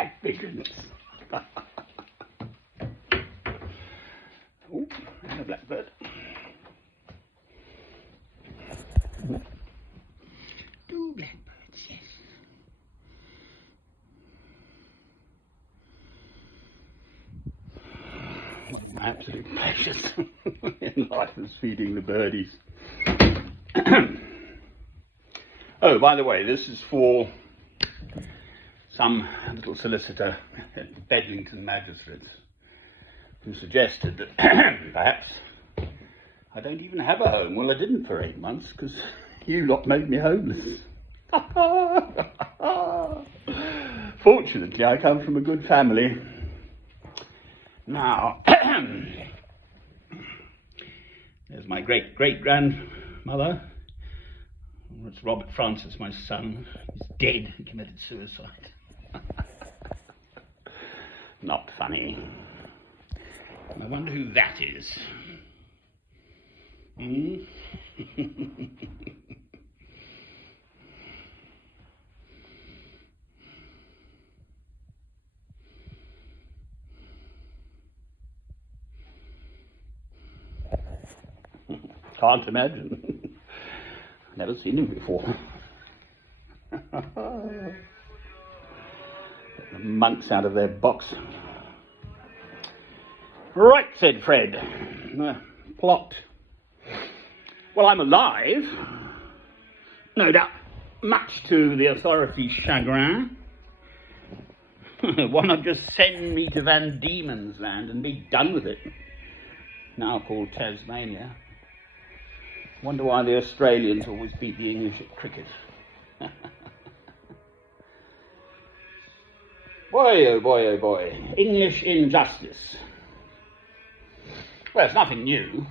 black pigeons. Oh, and a blackbird. Two blackbirds, yes. My absolute pleasures in life is feeding the birdies. Oh, by the way, this is for some little solicitor at Bedlington Magistrates who suggested that perhaps I don't even have a home. Well, I didn't for 8 months because you lot made me homeless. Fortunately, I come from a good family. Now, there's my great-great-grandmother. It's Robert Francis, my son. He's dead. He committed suicide. Not funny. I wonder who that is. Can't imagine. Never seen him before. The monks out of their box. Right, said Fred. Plot. Well, I'm alive. No doubt, much to the authorities' chagrin. Why not just send me to Van Diemen's Land and be done with it? Now called Tasmania. Wonder why the Australians always beat the English at cricket. Boy, oh boy, oh boy. English injustice. Well, it's nothing new.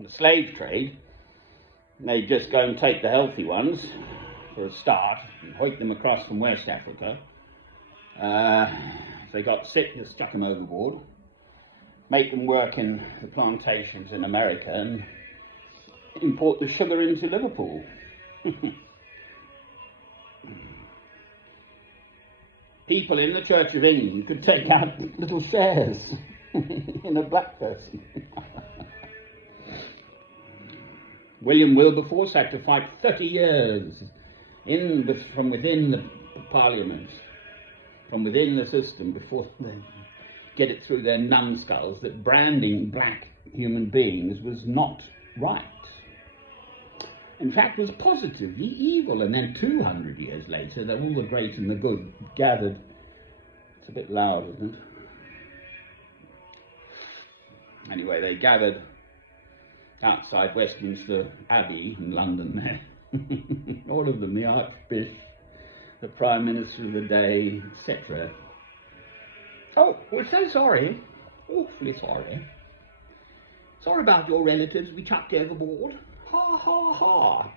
The slave trade, they just go and take the healthy ones for a start and hoik them across from West Africa. If they got sick, just chuck them overboard. Make them work in the plantations in America and import the sugar into Liverpool. People in the Church of England could take out little shares in a black person. William Wilberforce had to fight 30 years from within the Parliament, from within the system, before they get it through their numbskulls that branding black human beings was not right. In fact, was positively evil. And then 200 years later, that all the great and the good gathered. It's a bit loud, isn't it? Anyway, they gathered outside Westminster Abbey in London there. All of them, the Archbishop, the Prime Minister of the day, etc. Oh, we're so sorry. Awfully sorry. Sorry about your relatives we chucked overboard. Ha ha ha.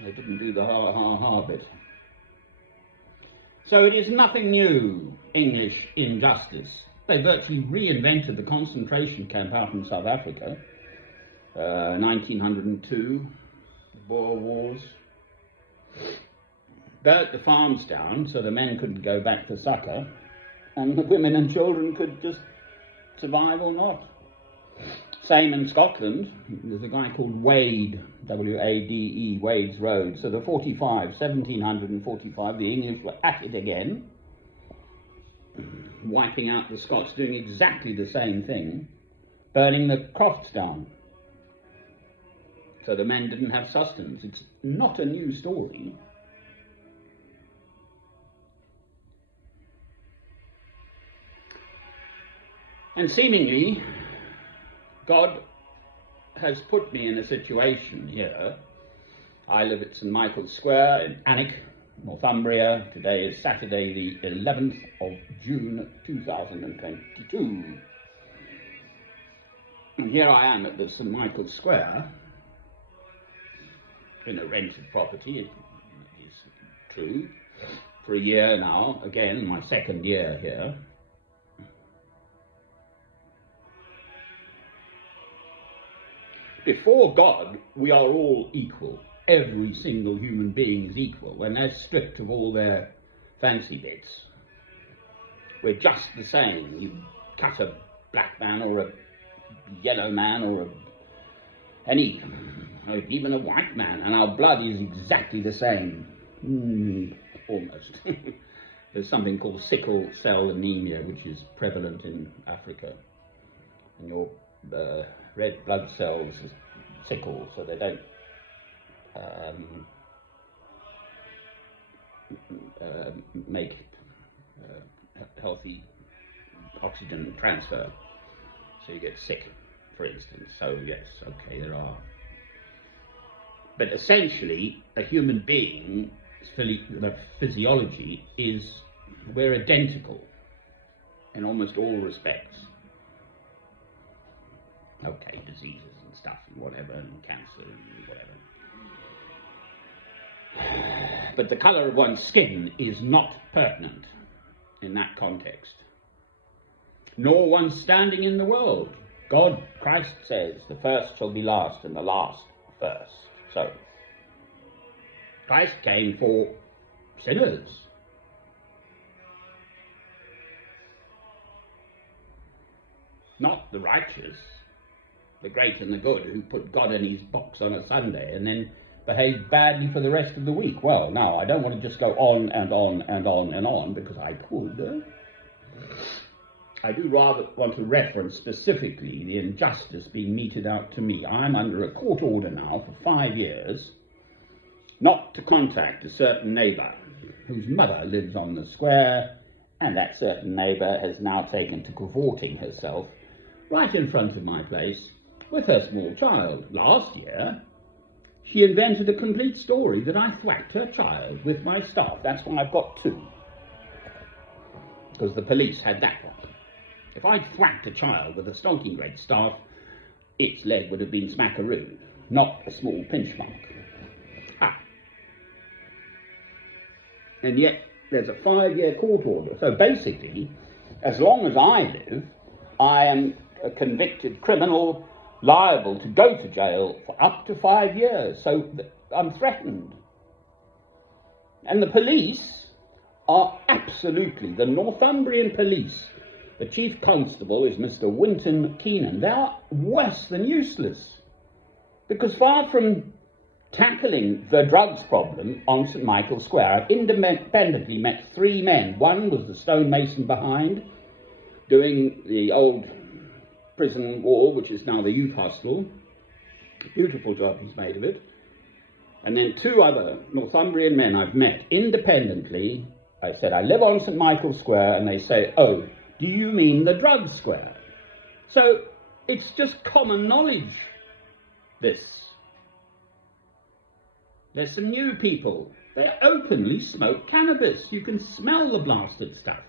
They didn't do the ha ha ha bit. So it is nothing new, English injustice. They virtually reinvented the concentration camp out in South Africa. 1902, the Boer Wars. Burnt the farms down so the men couldn't go back for succour, and the women and children could just survive or not. Same in Scotland. There's a guy called Wade, W-A-D-E, Wade's Road. So the 1745, the English were at it again, wiping out the Scots, doing exactly the same thing, burning the crofts down. So the men didn't have sustenance. It's not a new story. And seemingly, God has put me in a situation here. I live at St Michael's Square in Alnwick, Northumbria. Today is Saturday the 11th of June 2022. And here I am at the St Michael's Square in a rented property, it is true, for a year now, again my second year here. Before God, we are all equal. Every single human being is equal, and they're stripped of all their fancy bits. We're just the same. You cut a black man or a yellow man or even a white man, and our blood is exactly the same. Almost. There's something called sickle cell anemia, which is prevalent in Africa. And your red blood cells are sickle, so they don't make healthy oxygen transfer. So you get sick, for instance. So yes, okay, there are. But essentially, a human being, the physiology is, we're identical in almost all respects. Okay, diseases and stuff and whatever, and cancer and whatever. But the colour of one's skin is not pertinent in that context. Nor one's standing in the world. Christ says, the first shall be last and the last first. So, Christ came for sinners. Not the righteous, the great and the good, who put God in his box on a Sunday and then behave badly for the rest of the week. Well, now, I don't want to just go on and on and on and on, because I could. I do rather want to reference specifically the injustice being meted out to me. I'm under a court order now for 5 years not to contact a certain neighbour whose mother lives on the square, and that certain neighbour has now taken to cavorting herself right in front of my place with her small child. Last year, she invented a complete story that I thwacked her child with my staff. That's why I've got 2. Because the police had that one. If I'd thwacked a child with a stonking great staff, its leg would have been smackarooned, not a small pinch mark. And yet, there's a 5-year court order. So basically, as long as I live, I am a convicted criminal liable to go to jail for up to 5 years. So I'm threatened. And the police are absolutely, the Northumbrian police, the chief constable is Mr. Winton Keenan. They are worse than useless. Because far from tackling the drugs problem on St. Michael's Square, I've independently met 3 men. One was the stonemason behind, doing the old prison wall, which is now the youth hostel. Beautiful job he's made of it. And then 2 other Northumbrian men I've met independently. I said, I live on St. Michael's Square, and they say, oh, do you mean the drug square? So it's just common knowledge, this. There's some new people. They openly smoke cannabis. You can smell the blasted stuff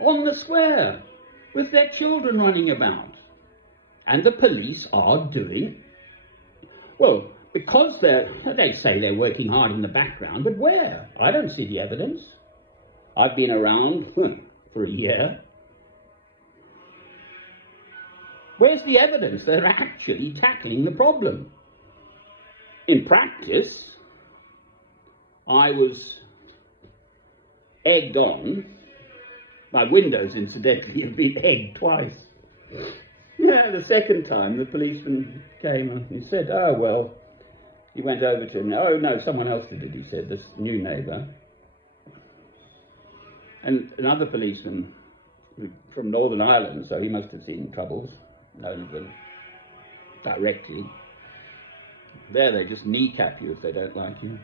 on the square with their children running about. And the police are doing, well, because they say they're working hard in the background, but where? I don't see the evidence. I've been around for a year. Where's the evidence they're actually tackling the problem? In practice, I was egged on. My windows, incidentally, have been egged twice. Yeah, the second time the policeman came and he said, oh, well, he went over to him. Oh, no, someone else did it, he said, this new neighbour. And another policeman from Northern Ireland, so he must have seen troubles, known of them directly. There they just kneecap you if they don't like you.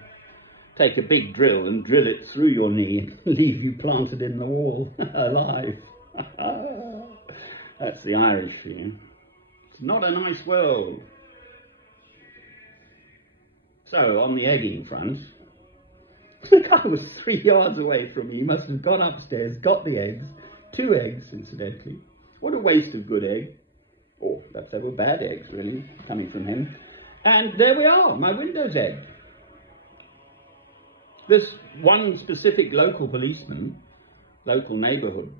Take a big drill and drill it through your knee and leave you planted in the wall, alive. That's the Irish for you. It's not a nice world. So, on the egging front, the guy was 3 yards away from me. He must have gone upstairs, got the eggs. 2 eggs, incidentally. What a waste of good egg. Or perhaps they were bad eggs, really, coming from him. And there we are, my window's egged. This one specific local policeman, local neighbourhood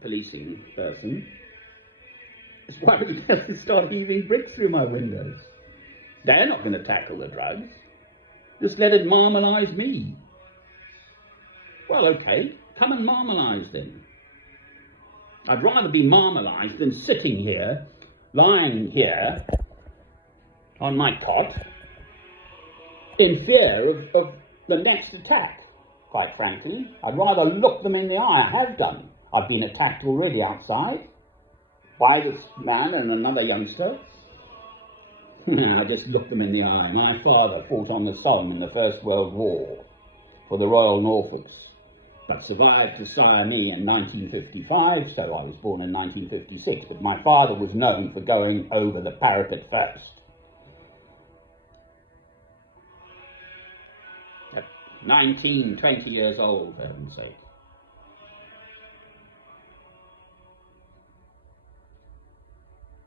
policing person, is worried he has to start heaving bricks through my windows. They're not going to tackle the drugs. Just let it marmalise me. Well, okay, Come and marmalise them. I'd rather be marmalised than sitting here, lying here on my cot, in fear of the next attack, quite frankly. I'd rather look them in the eye. I have done. I've been attacked already outside by this man and another youngster. I just looked them in the eye. My father fought on the Somme in the First World War for the Royal Norfolks, but survived to sire me in 1955, so I was born in 1956. But my father was known for going over the parapet first. At 19, 20 years old, for heaven's sake.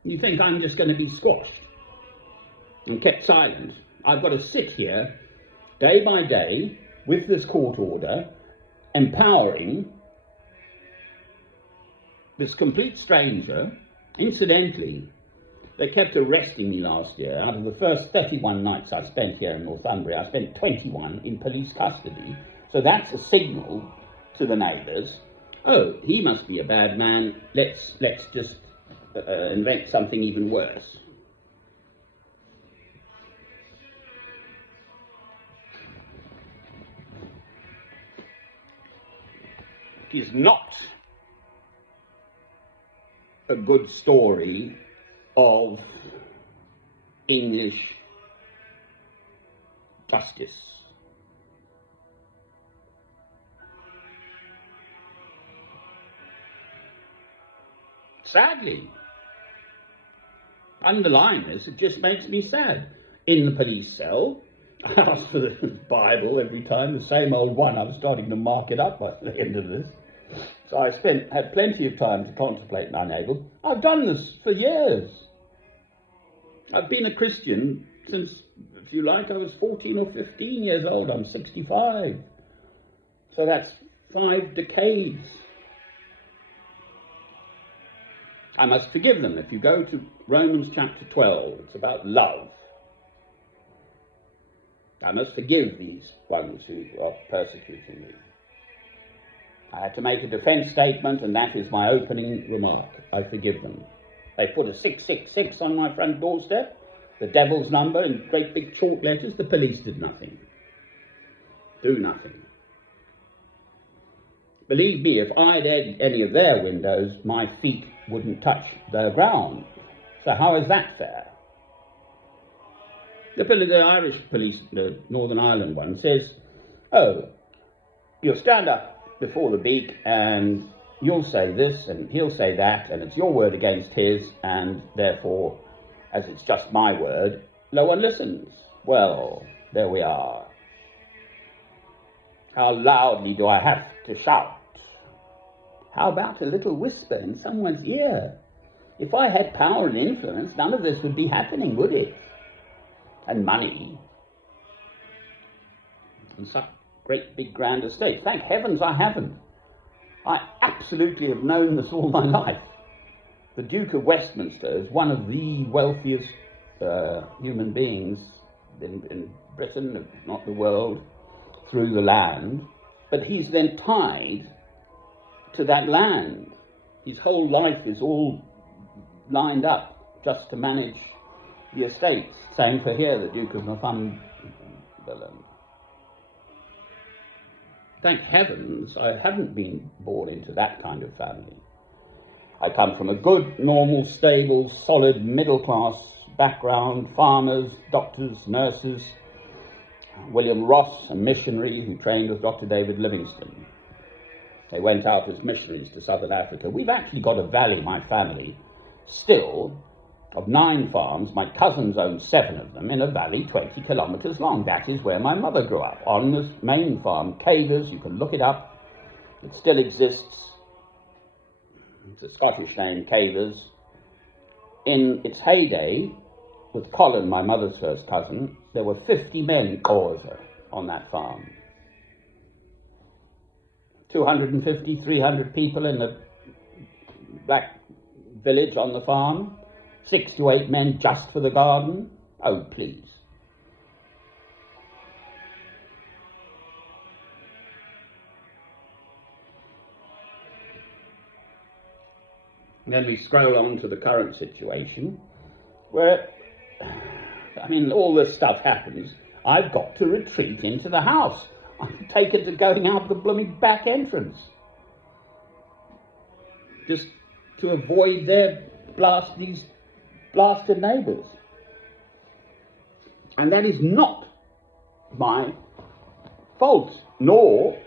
You think I'm just going to be squashed and kept silent? I've got to sit here day by day with this court order, empowering this complete stranger. Incidentally, they kept arresting me last year. Out of the first 31 nights I spent here in Northumbria, I spent 21 in police custody. So that's a signal to the neighbours. Oh, he must be a bad man. Let's just invent something even worse. It is not a good story of English justice. Sadly, underlying this, it just makes me sad. In the police cell, I asked for the Bible every time, the same old one. I was starting to mark it up by the end of this. So I had plenty of time to contemplate my neighbours. I've done this for years. I've been a Christian since, if you like, I was 14 or 15 years old. I'm 65. So that's 5 decades. I must forgive them. If you go to Romans chapter 12, it's about love. I must forgive these ones who are persecuting me. I had to make a defence statement, and that is my opening remark. I forgive them. They put a 666 on my front doorstep, the devil's number in great big chalk letters. The police did nothing. Do nothing. Believe me, if I'd had any of their windows, my feet wouldn't touch the ground. So how is that fair? The Irish police, the Northern Ireland one, says, oh, you'll stand up before the beak and you'll say this and he'll say that, and it's your word against his, and therefore, as it's just my word, no one listens. Well, there we are. How loudly do I have to shout? How about a little whisper in someone's ear? If I had power and influence, none of this would be happening, would it? And money. And such great big grand estates. Thank heavens I haven't. I absolutely have known this all my life. The Duke of Westminster is one of the wealthiest human beings in Britain, if not the world, through the land. But he's then tied to that land. His whole life is all lined up just to manage the estates. Same for here, the Duke of Northumberland. Thank heavens I haven't been born into that kind of family. I come from a good, normal, stable, solid, middle-class background, farmers, doctors, nurses. William Ross, a missionary who trained with Dr. David Livingstone. They went out as missionaries to southern Africa. We've actually got a valley, my family, still, of 9 farms. My cousins own 7 of them in a valley 20 kilometres long. That is where my mother grew up, on this main farm, Cavers. You can look it up. It still exists. It's a Scottish name, Cavers. In its heyday, with Colin, my mother's first cousin, there were 50 men, Corsa, on that farm. 250, 300 people in the black village on the farm. 6 to 8 men just for the garden. Oh, please. And then we scroll on to the current situation, where, I mean, all this stuff happens. I've got to retreat into the house. I'm taken to going out the blooming back entrance, just to avoid these blasted neighbours. And that is not my fault, nor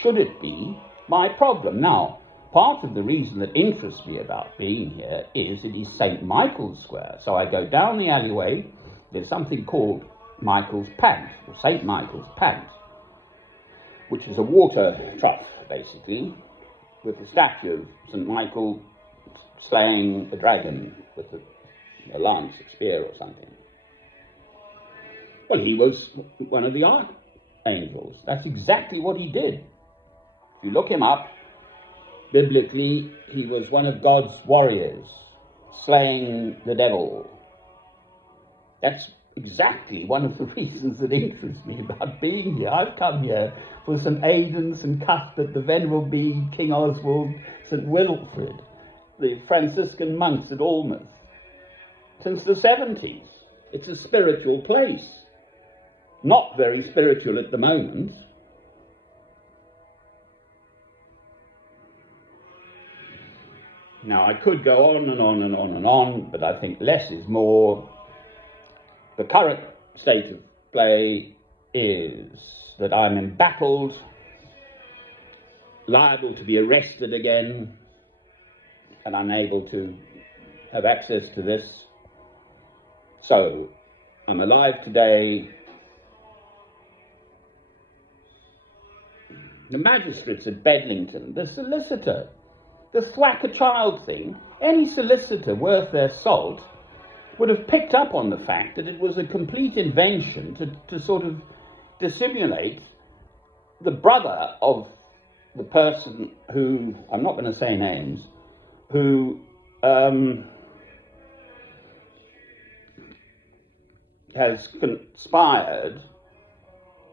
should it be my problem. Now, part of the reason that interests me about being here is it is St. Michael's Square. So I go down the alleyway, there's something called Michael's Pant, or St. Michael's Pant, which is a water trough, basically, with a statue of St. Michael slaying a dragon with a lance, a spear or something. Well, he was one of the archangels. That's exactly what he did. If you look him up, biblically, he was one of God's warriors, slaying the devil. That's exactly one of the reasons that interests me about being here. I've come here for St. Aidan, St. Cuthbert, the Venerable Bede, King Oswald, St. Wilfrid, the Franciscan monks at Almouth, since the 70s. It's a spiritual place. Not very spiritual at the moment. Now, I could go on and on and on and on, but I think less is more. The current state of play is that I'm embattled, liable to be arrested again, and unable to have access to this. So, I'm alive today. The magistrates at Bedlington, the solicitor, the thwack a child thing, any solicitor worth their salt would have picked up on the fact that it was a complete invention to sort of dissimulate the brother of the person who, I'm not going to say names, who has conspired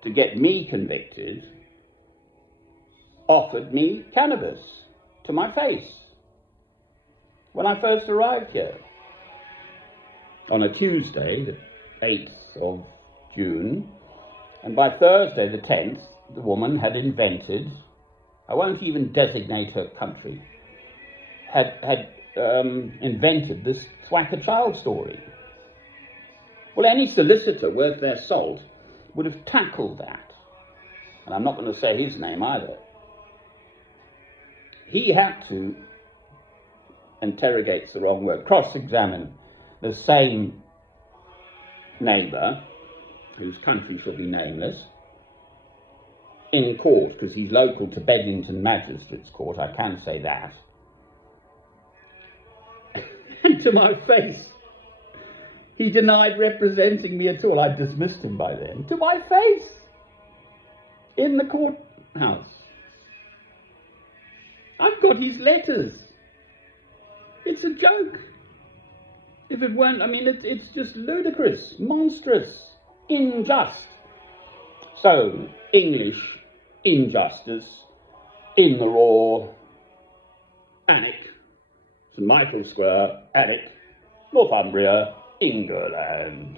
to get me convicted, offered me cannabis to my face when I first arrived here. On a Tuesday, the 8th of June, and by Thursday, the 10th, the woman had invented, I won't even designate her country, had invented this thwack a child story. Well, any solicitor worth their salt would have tackled that. And I'm not going to say his name either. He had to interrogate's the wrong word, cross-examine the same neighbour, whose country shall be nameless, in court, because he's local to Bedlington Magistrates Court, I can say that. And to my face, he denied representing me at all. I dismissed him by then. To my face, in the courthouse. I've got his letters. It's a joke. If it weren't, I mean, it's just ludicrous, monstrous, unjust. So, English injustice, in the raw, Alnwick, St. Michael's Square, Alnwick, Northumbria, England.